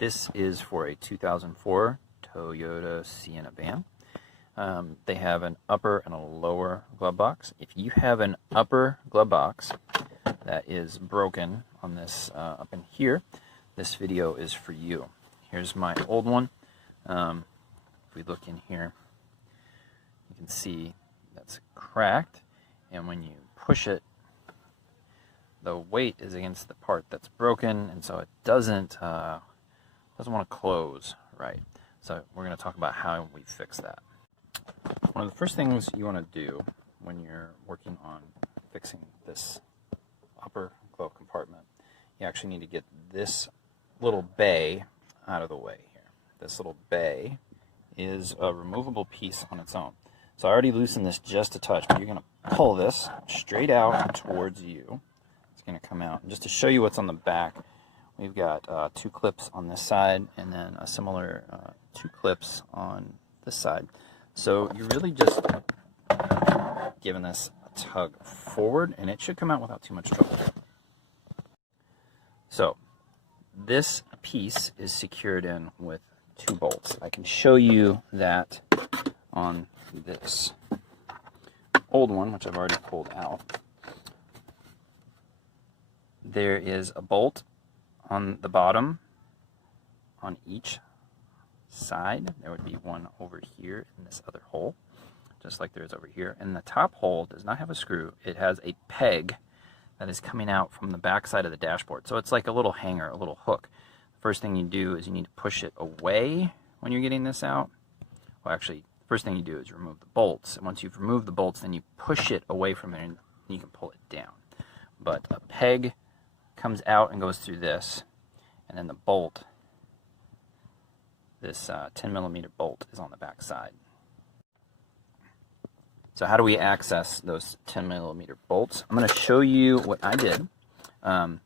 This is for a 2004 Toyota Sienna van. They have an upper and a lower glove box. If you have an upper glove box that is broken on this up in here, this video is for you. Here's my old one. If we look in here, you can see that's cracked, and when you push it, the weight is against the part that's broken, and so it doesn't want to close right. So we're going to talk about how we fix that. One of the first things you want to do when you're working on fixing this upper glove compartment, you actually need to get this little bay out of the way here. This little bay is a removable piece on its own. So I already loosened this just a touch, but you're going to pull this straight out towards you. It's going to come out. And just to show you what's on the back, we've got 2 clips on this side and then a similar 2 clips on this side. So you're really just giving this a tug forward, and it should come out without too much trouble. So this piece is secured in with 2 bolts. I can show you that on this old one, which I've already pulled out. There is a bolt on the bottom on each side. There would be one over here in this other hole, just like there is over here. And the top hole does not have a screw. It has a peg that is coming out from the back side of the dashboard. So it's like a little hanger, a little hook. The first thing you do is you need to push it away when you're getting this out. Well, actually, the first thing you do is remove the bolts. And once you've removed the bolts, then you push it away from it and you can pull it down. But a peg comes out and goes through this, and then the bolt, this 10mm bolt, is on the back side. So how do we access those 10mm bolts? I'm going to show you what I did. One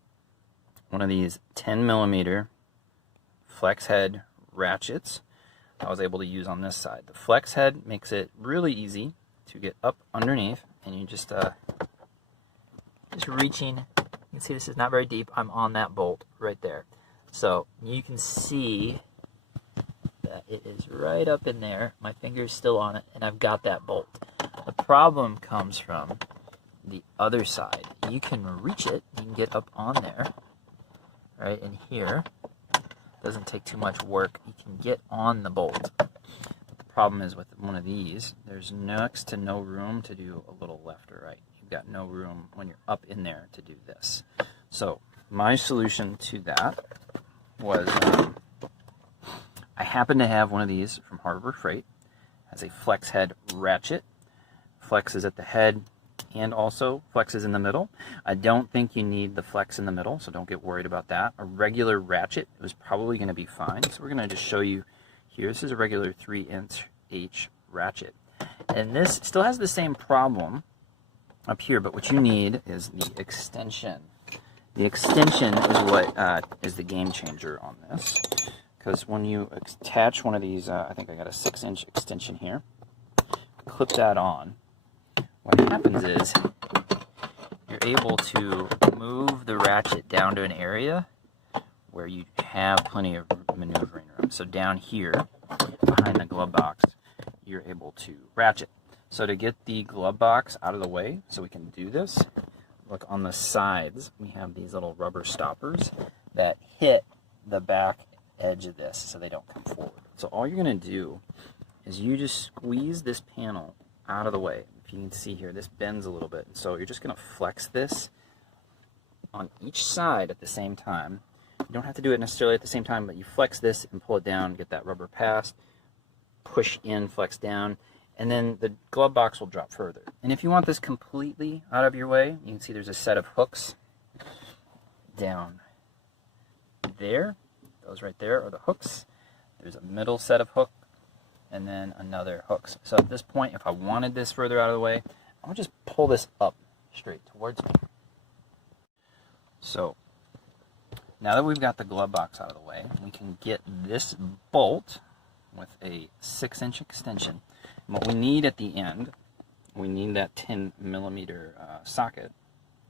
of these 10mm flex head ratchets I was able to use on this side. The flex head makes it really easy to get up underneath, and you just reaching. You can see this is not very deep. I'm on that bolt right there. So you can see that it is right up in there. My finger's still on it, and I've got that bolt. The problem comes from the other side. You can reach it. You can get up on there, right in here. Doesn't take too much work. You can get on the bolt. But the problem is with one of these, there's next to no room to do a little left or right. You've got no room when you're up in there to do this. So my solution to that was I happen to have one of these from Harbor Freight. It has a flex head ratchet. Flex is at the head and also flex is in the middle. I don't think you need the flex in the middle, so don't get worried about that. A regular ratchet was probably going to be fine. So we're going to just show you here. This is a regular 3" H ratchet. And this still has the same problem up here, but what you need is the extension. The extension is what is the game changer on this, because when you attach one of these, I think I got a 6" extension here, clip that on, what happens is you're able to move the ratchet down to an area where you have plenty of maneuvering room. So down here behind the glove box, you're able to ratchet. So to get the glove box out of the way so we can do this, look on the sides, we have these little rubber stoppers that hit the back edge of this so they don't come forward. So all you're going to do is you just squeeze this panel out of the way. If you can see here, this bends a little bit. So you're just going to flex this on each side at the same time. You don't have to do it necessarily at the same time, but you flex this and pull it down, get that rubber past, push in, flex down, and then the glove box will drop further. And if you want this completely out of your way, you can see there's a set of hooks down there. Those right there are the hooks. There's a middle set of hook and then another hooks. So at this point, if I wanted this further out of the way, I would just pull this up straight towards me. So now that we've got the glove box out of the way, we can get this bolt with a 6" extension. And what we need at the end, we need that 10mm socket.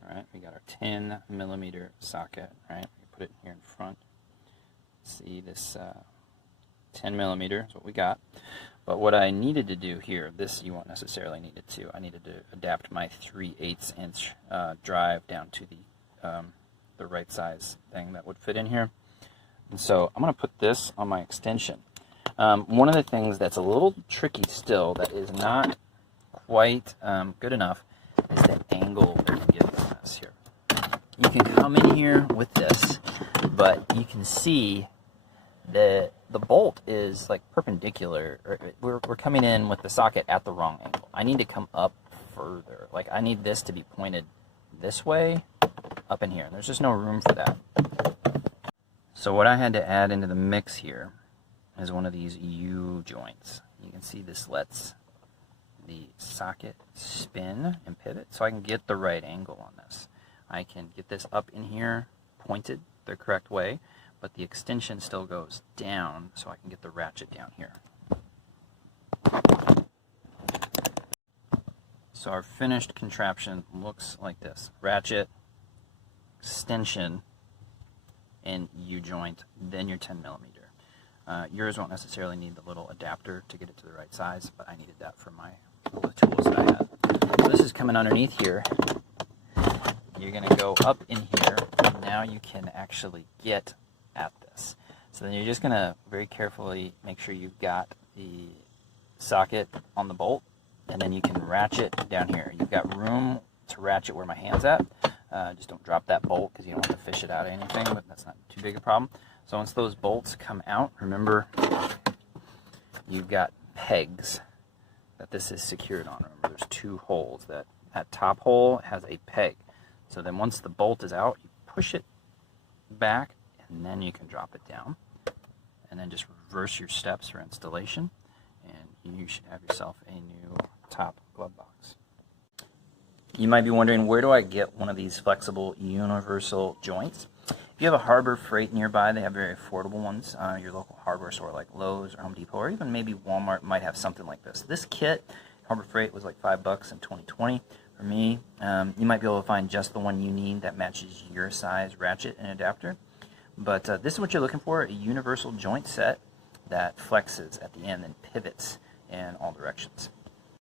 All right, we got our 10mm socket. Right, we put it here in front. see this 10 millimeter is what we got. But what I needed to do here, this you won't necessarily need it to. I needed to adapt my 3/8 inch drive down to the right size thing that would fit in here. And so I'm going to put this on my extension. One of the things that's a little tricky still, that is not quite good enough, is the angle that you get on this here. You can come in here with this, but you can see the bolt is like perpendicular. We're coming in with the socket at the wrong angle. I need to come up further. Like I need this to be pointed this way up in here, and there's just no room for that. So what I had to add into the mix here is one of these U joints. You can see this lets the socket spin and pivot, so I can get the right angle on this. I can get this up in here pointed the correct way, but the extension still goes down, so I can get the ratchet down here. So our finished contraption looks like this: ratchet, extension, and U-joint, then your 10 millimeter. Yours won't necessarily need the little adapter to get it to the right size, but I needed that for all the tools that I had. So this is coming underneath here. You're going to go up in here, and now you can actually get at this. So then you're just going to very carefully make sure you've got the socket on the bolt, and then you can ratchet down here. You've got room to ratchet where my hand's at. Just don't drop that bolt because you don't want to fish it out of anything, but that's not too big a problem. So once those bolts come out, remember you've got pegs that this is secured on. Remember there's two holes. That top hole has a peg. So then once the bolt is out, you push it back, and then you can drop it down. And then just reverse your steps for installation, and you should have yourself a new top glove box. You might be wondering, where do I get one of these flexible universal joints? If you have a Harbor Freight nearby, they have very affordable ones. Your local hardware store like Lowe's or Home Depot, or even maybe Walmart might have something like this. This kit, Harbor Freight, was like $5 in 2020. For me, you might be able to find just the one you need that matches your size ratchet and adapter. But this is what you're looking for: a universal joint set that flexes at the end and pivots in all directions.